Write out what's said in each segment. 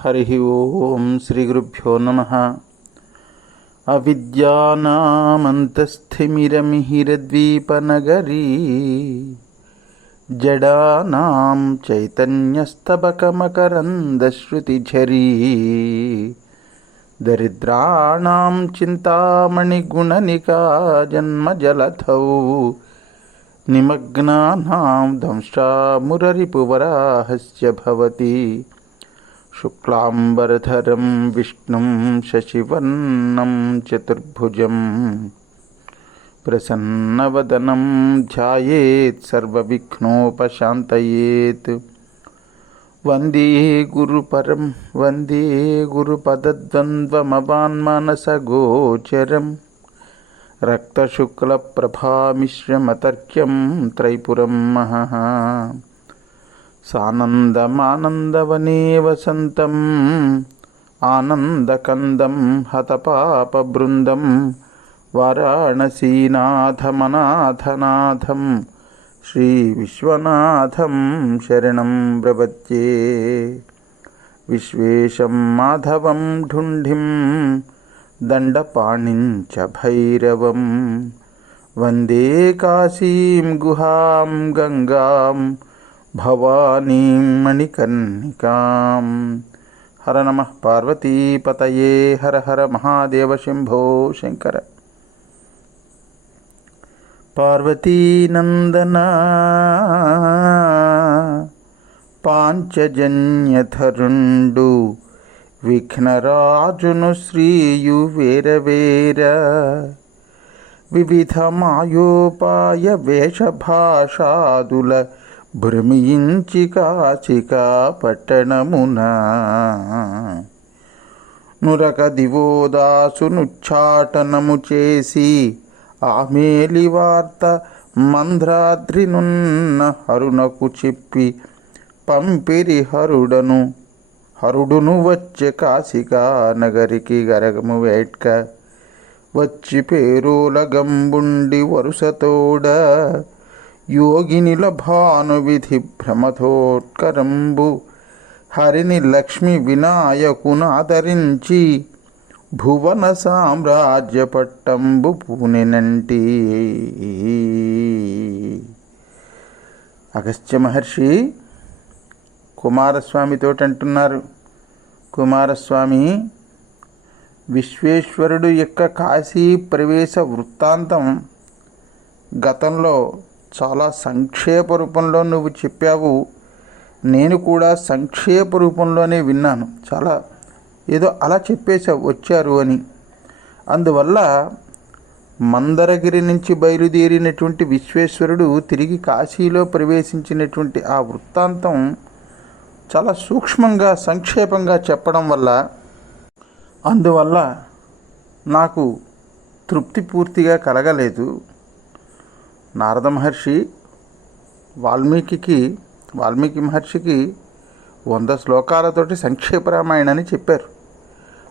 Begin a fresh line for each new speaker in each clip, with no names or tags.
हरिः ॐ श्रीगुरुभ्यो नमः। अविद्यानामन्तस्थिमिरमिहिरद्वीपनगरी जडानां चैतन्यस्तबकमकरन्दश्रुतिझरी दरिद्राणां चिन्तामणिगुणनिका जन्मजलथौ निमग्नानां दंशामुररिपुवराहस्य भवति। భవతి శుక్లాంబరధరం విష్ణుం శశివర్ణం చతుర్భుజం ప్రసన్నవదనం ధ్యాయేత్ సర్వవిఘ్నోపశాంతయేత్. వందే గురుపరం వందే గురుపదద్వంద్వమవాన్మానసగోచరం రక్తశుక్లప్రభామిశ్రమతర్క్యం త్రైపురం सानन्दमानन्दवने वसन्तम् आनन्दकन्दं हतपापबृन्दं वाराणसीनाथमनाथनाथं श्रीविश्वनाथं शरणं ब्रवच्ये विश्वेशं माधवं ढुण्ढिं दण्डपाणिं च भैरवं वन्दे काशीं गुहां गङ्गां భవానీం మణికర్ణికాం హర నమ పార్వతీపతయే హర హర మహాదేవ శంభో శంకర పార్వతీనందన పాంచజన్యధరుండు విఘ్నరాజును శ్రీయు వేరవేర వివిధ మాయోపాయ వేషభాషాదుల భ్రమించి కాచికా పట్టణమున నురక దివోదాసునుచ్చాటనము చేసి ఆమెలి వార్త మంద్రాద్రినున్న హరునకు చెప్పి పంపిరి హరుడను. హరుడును వచ్చే కాశికా నగరికి గరగము వేట్క. వచ్చి పేరుల గంబుండి వరుసతోడ యోగినిల భానువిధి భ్రమథోత్కరంబు. హరిని లక్ష్మి వినాయకునాదరించి భువన సామ్రాజ్య పట్టంబు పూనెనంటి. అగస్త్య మహర్షి కుమారస్వామితో అంటున్నారు కుమారస్వామి విశ్వేశ్వరుడు యొక్క కాశీ ప్రవేశ వృత్తాంతం గతంలో చాలా సంక్షేప రూపంలో నువ్వు చెప్పావు. నేను కూడా సంక్షేప రూపంలోనే విన్నాను. చాలా ఏదో అలా చెప్పేసావు వచ్చారు అని. అందువల్ల మందరగిరి నుంచి బయలుదేరినటువంటి విశ్వేశ్వరుడు తిరిగి కాశీలో ప్రవేశించినటువంటి ఆ వృత్తాంతం చాలా సూక్ష్మంగా సంక్షేపంగా చెప్పడం వల్ల అందువల్ల నాకు తృప్తి పూర్తిగా కలగలేదు. నారద మహర్షి వాల్మీకి వాల్మీకి మహర్షికి వంద శ్లోకాలతోటి సంక్షేప రామాయణాన్ని చెప్పారు.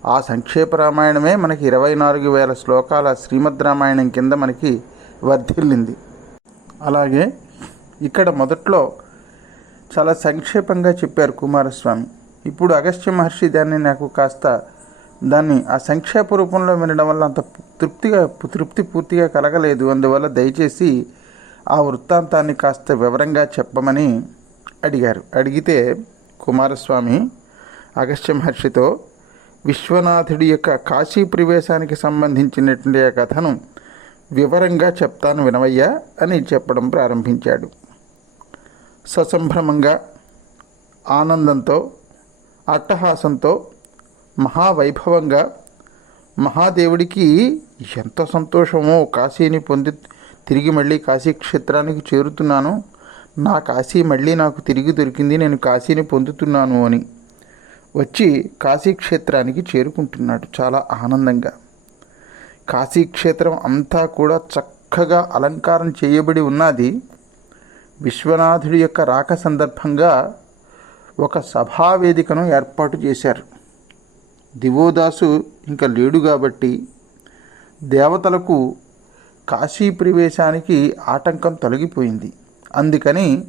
ఆ సంక్షేప రామాయణమే మనకి ఇరవై నాలుగు వేల శ్లోకాల శ్రీమద్ రామాయణం కింద మనకి వర్ధిల్లింది. అలాగే ఇక్కడ మొదట్లో చాలా సంక్షేపంగా చెప్పారు కుమారస్వామి. ఇప్పుడు అగస్త్య మహర్షి దాన్ని నాకు కాస్త దాన్ని ఆ సంక్షేప రూపంలో వినడం వల్ల అంత తృప్తిగా తృప్తి పూర్తిగా కలగలేదు. అందువల్ల దయచేసి ఆ వృత్తాంతాన్ని కాస్త వివరంగా చెప్పమని అడిగారు. అడిగితే కుమారస్వామి అగస్త్య మహర్షితో విశ్వనాథుడి యొక్క కాశీ ప్రవేశానికి సంబంధించినటువంటి ఆ కథను వివరంగా చెప్తాను వినవయ్యా అని చెప్పడం ప్రారంభించాడు. ససంభ్రమంగా ఆనందంతో అట్టహాసంతో మహావైభవంగా మహాదేవుడికి ఎంత సంతోషమో కాశీని పొంది తిరిగి మళ్ళీ కాశీ క్షేత్రానికి చేరుతున్నాను. నా కాశీ మళ్ళీ నాకు తిరిగి దొరికింది నేను కాశీని పొందుతున్నాను అని వచ్చి కాశీ క్షేత్రానికి చేరుకుంటున్నాడు. చాలా ఆనందంగా. కాశీ క్షేత్రం అంతా కూడా చక్కగా అలంకారం చేయబడి ఉన్నది. విశ్వనాథుడి యొక్క రాక సందర్భంగా ఒక సభావేదికను ఏర్పాటు చేశారు. దివోదాసు ఇంకా లేడు కాబట్టి దేవతలకు కాశీ ప్రవేశానికి ఆటంకం తొలగిపోయింది. అందుకని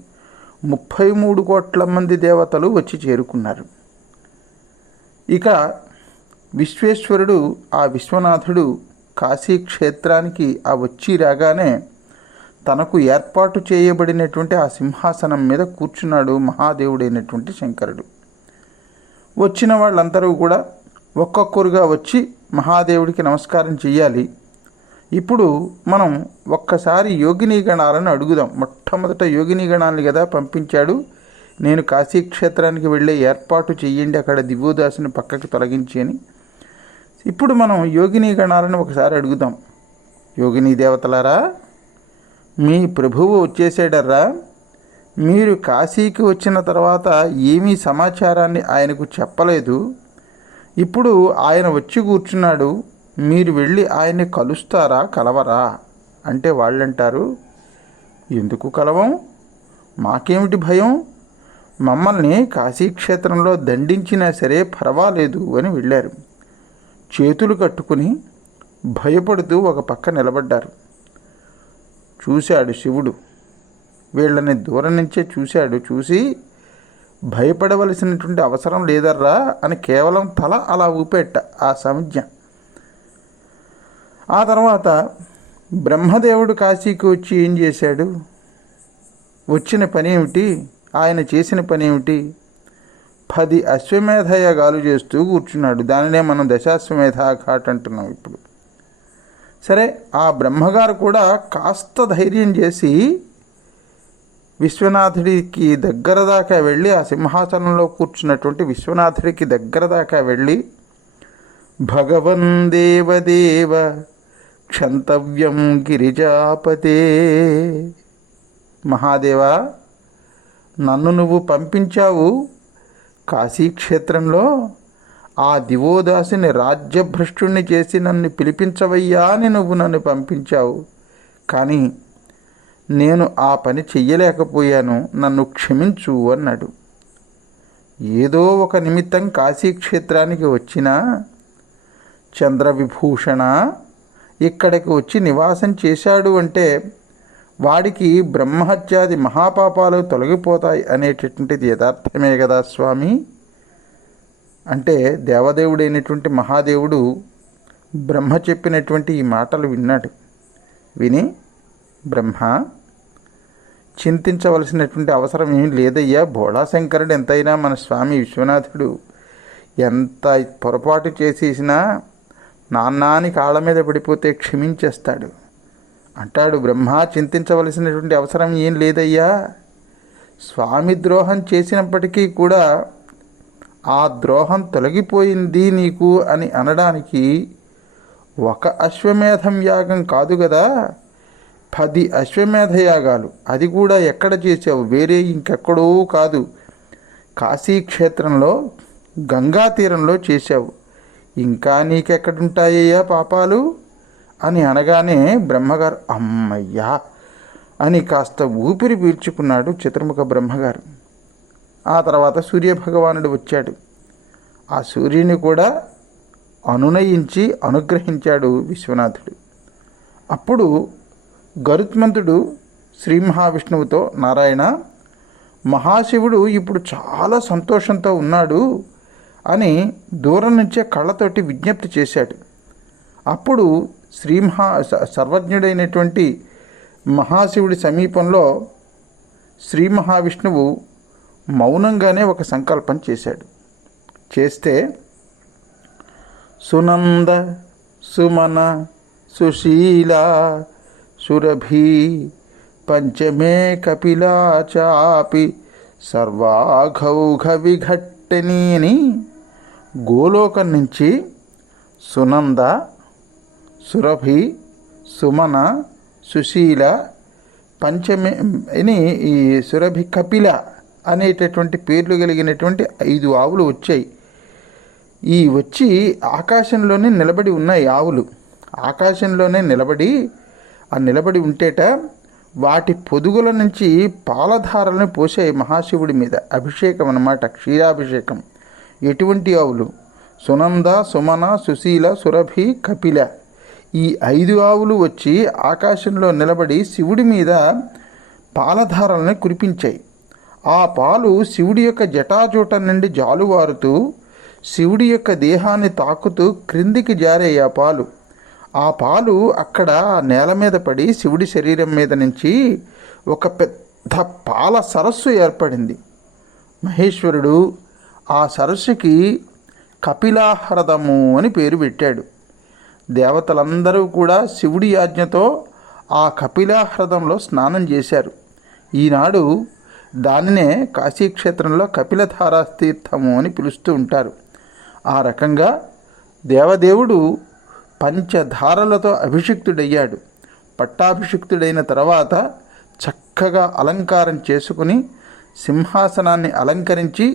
ముప్పై మూడు కోట్ల మంది దేవతలు వచ్చి చేరుకున్నారు. ఇక విశ్వేశ్వరుడు ఆ విశ్వనాథుడు కాశీ క్షేత్రానికి ఆ వచ్చి రాగానే తనకు ఏర్పాటు చేయబడినటువంటి ఆ సింహాసనం మీద కూర్చున్నాడు మహాదేవుడైనటువంటి శంకరుడు. వచ్చిన వాళ్ళందరూ కూడా ఒక్కొక్కరుగా వచ్చి మహాదేవుడికి నమస్కారం చేయాలి ఇప్పుడు మనం ఒక్కసారి యోగిని గణాలను అడుగుదాం. మొట్టమొదట యోగిని గణాలని కదా పంపించాడు. నేను కాశీ క్షేత్రానికి వెళ్ళే ఏర్పాటు చేయండి అక్కడ దివ్యోదాసుని పక్కకి తొలగించి అని. ఇప్పుడు మనం యోగిని గణాలను ఒకసారి అడుగుదాం. యోగిని దేవతలారా మీ ప్రభువు వచ్చేసాడర్రా. మీరు కాశీకి వచ్చిన తర్వాత ఏమీ సమాచారాన్ని ఆయనకు చెప్పలేదు. ఇప్పుడు ఆయన వచ్చి కూర్చున్నాడు మీరు వెళ్ళి ఆయన్ని కలుస్తారా కలవరా? అంటే వాళ్ళంటారు ఎందుకు కలవం? మాకేమిటి భయం? మమ్మల్ని కాశీక్షేత్రంలో దండించినా సరే పర్వాలేదు అని వెళ్ళారు. చేతులు కట్టుకుని భయపడుతూ ఒక పక్క నిలబడ్డారు. చూశాడు శివుడు. వీళ్ళని దూరం నుంచే చూశాడు. చూసి భయపడవలసినటువంటి అవసరం లేదర్రా అని కేవలం తల అలా ఊపెట్ట ఆ సంజ్ఞ ఆ తర్వాత బ్రహ్మదేవుడు కాశీకి వచ్చి ఏం చేశాడు? వచ్చిన పని ఏమిటి ఆయన చేసిన పని ఏమిటి పది అశ్వమేధ యాగాలు చేస్తూ కూర్చున్నాడు. దానినే మనం దశాశ్వమేధ ఘాట్ అంటున్నాం ఇప్పుడు. సరే ఆ బ్రహ్మగారు కూడా కాస్త ధైర్యం చేసి విశ్వనాథుడికి దగ్గర దాకా వెళ్ళి ఆ సింహాసనంలో కూర్చున్నటువంటి విశ్వనాథుడికి దగ్గర దాకా వెళ్ళి భగవన్ దేవదేవ క్షంతవ్యం గిరిజాపతే. మహాదేవా నన్ను నువ్వు పంపించావు కాశీక్షేత్రంలో. ఆ దివోదాసిని రాజ్యభ్రష్టుణ్ణి చేసి నన్ను పిలిపించవయ్యా అని నువ్వు నన్ను పంపించావు. కానీ నేను ఆ పని చెయ్యలేకపోయాను నన్ను క్షమించు అన్నాడు. ఏదో ఒక నిమిత్తం కాశీక్షేత్రానికి వచ్చిన చంద్రవిభూషణ ఇక్కడికి వచ్చి నివాసం చేశాడు అంటే వాడికి బ్రహ్మహత్యాది మహాపాపాలు తొలగిపోతాయి అనేటటువంటిది యథార్థమే కదా స్వామి? అంటే దేవదేవుడైనటువంటి మహాదేవుడు బ్రహ్మ చెప్పినటువంటి ఈ మాటలు విన్నాడు. విని బ్రహ్మ చింతించవలసినటువంటి అవసరం ఏం లేదయ్యా. భోళాశంకరుడు ఎంతైనా మన స్వామి విశ్వనాథుడు. ఎంత పొరపాటు చేసేసినా నాన్నాని కాళ్ళ మీద పడిపోతే క్షమించేస్తాడు. అంటాడు బ్రహ్మ చింతించవలసినటువంటి అవసరం ఏం లేదయ్యా. స్వామి ద్రోహం చేసినప్పటికీ కూడా ఆ ద్రోహం తొలగిపోయింది నీకు అని అనడానికి ఒక అశ్వమేధం యాగం కాదు కదా. పది అశ్వమేధ యాగాలు అది కూడా ఎక్కడ చేసావు వేరే ఇంకెక్కడో కాదు. కాశీక్షేత్రంలో గంగా తీరంలో చేశావు. ఇంకా నీకెక్కడుంటాయ్యా పాపాలు? అని అనగానే బ్రహ్మగారు అమ్మయ్యా! అని కాస్త ఊపిరి పీల్చుకున్నాడు చతుర్ముఖ బ్రహ్మగారు. ఆ తర్వాత సూర్యభగవానుడు వచ్చాడు. ఆ సూర్యుని కూడా అనునయించి అనుగ్రహించాడు విశ్వనాథుడు. అప్పుడు గరుత్మంతుడు శ్రీ మహావిష్ణువుతో నారాయణ మహాశివుడు ఇప్పుడు చాలా సంతోషంతో ఉన్నాడు అని దూరం నుంచే కళ్ళతోటి విజ్ఞప్తి చేశాడు. అప్పుడు శ్రీ మహా సర్వజ్ఞుడైనటువంటి మహాశివుడి సమీపంలో శ్రీ మహావిష్ణువు మౌనంగానే ఒక సంకల్పం చేశాడు. చేస్తే సునంద సుమన సుశీల సురభి పంచమే కపిలా చాపి సర్వాఘౌఘ విఘట్టనీని గోలోకం నుంచి సునంద సురభి సుమన సుశీల పంచమే అని ఈ సురభి కపిల అనేటటువంటి పేర్లు కలిగినటువంటి ఐదు ఆవులు వచ్చాయి. ఈ వచ్చి ఆకాశంలోనే నిలబడి ఉన్నాయి ఆవులు. ఆకాశంలోనే నిలబడి ఆ నిలబడి ఉంటేట వాటి పొదుగుల నుంచి పాలధారలను పోసాయి మహాశివుడి మీద అభిషేకం అన్నమాట క్షీరాభిషేకం. ఎటువంటి ఆవులు? సునంద సుమన సుశీల సురభి కపిల. ఈ ఐదు ఆవులు వచ్చి ఆకాశంలో నిలబడి శివుడి మీద పాలధారలను కురిపించాయి. ఆ పాలు శివుడి యొక్క జటాజూట నుండి జాలువారుతూ శివుడి యొక్క దేహాన్ని తాకుతూ క్రిందికి జారే ఆ పాలు. ఆ పాలు అక్కడ నేల మీద పడి శివుడి శరీరం మీద నుంచి ఒక పెద్ద పాల సరస్సు ఏర్పడింది. మహేశ్వరుడు ఆ సరస్సుకి కపిలాహ్రదము అని పేరు పెట్టాడు. దేవతలందరూ కూడా శివుడి ఆజ్ఞతో ఆ కపిలాహ్రదంలో స్నానం చేశారు. ఈనాడు దానినే కాశీక్షేత్రంలో కపిలధారా తీర్థము అని పిలుస్తూ ఉంటారు. ఆ రకంగా దేవదేవుడు పంచధారలతో అభిషిక్తుడయ్యాడు. పట్టాభిషిక్తుడైన తర్వాత చక్కగా అలంకారం చేసుకుని సింహాసనాన్ని అలంకరించి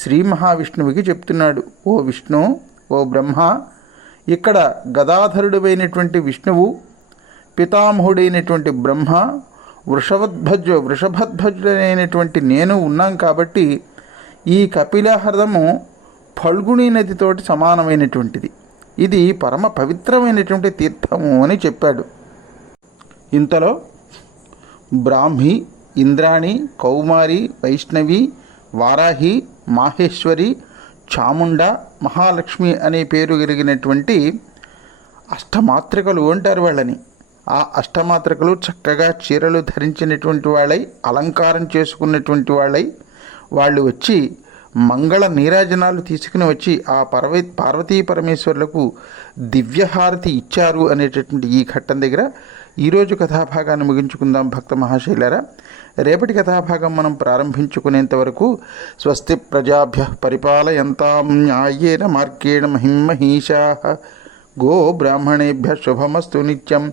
శ్రీ మహావిష్ణువుకి చెప్తున్నాడు. ఓ విష్ణు ఓ బ్రహ్మ ఇక్కడ గదాధరుడువైనటువంటి విష్ణువు పితామహుడైనటువంటి బ్రహ్మ వృషభధ్వజ వృషభధ్వజుడైనటువంటి నేను ఉన్నాం కాబట్టి ఈ కపిలహ్రదము ఫల్గుణి నదితోటి సమానమైనటువంటిది. ఇది పరమ పవిత్రమైనటువంటి తీర్థము అని చెప్పాడు. ఇంతలో బ్రాహ్మి ఇంద్రాణి కౌమారి వైష్ణవి వారాహి మాహేశ్వరి చాముండ మహాలక్ష్మి అనే పేరు కలిగినటువంటి అష్టమాత్రికలు అంటారు వాళ్ళని. ఆ అష్టమాత్రికలు చక్కగా చీరలు ధరించినటువంటి వాళ్ళై అలంకారం చేసుకున్నటువంటి వాళ్ళై వాళ్ళు వచ్చి మంగళ నీరాజనాలు తీసుకుని వచ్చి ఆ పర్వ పార్వతీ పరమేశ్వరులకు దివ్యహారతి ఇచ్చారు అనేటటువంటి ఈ ఘట్టం దగ్గర ఈరోజు కథాభాగాన్ని ముగించుకుందాం భక్త మహాశైలరా. రేపటి కథాభాగం మనం ప్రారంభించుకునేంత వరకు స్వస్తి ప్రజాభ్య పరిపాలయంతాం న్యాయేన మార్గేణ మహిమహీషా గో బ్రాహ్మణేభ్య శుభమస్తు నిత్యం.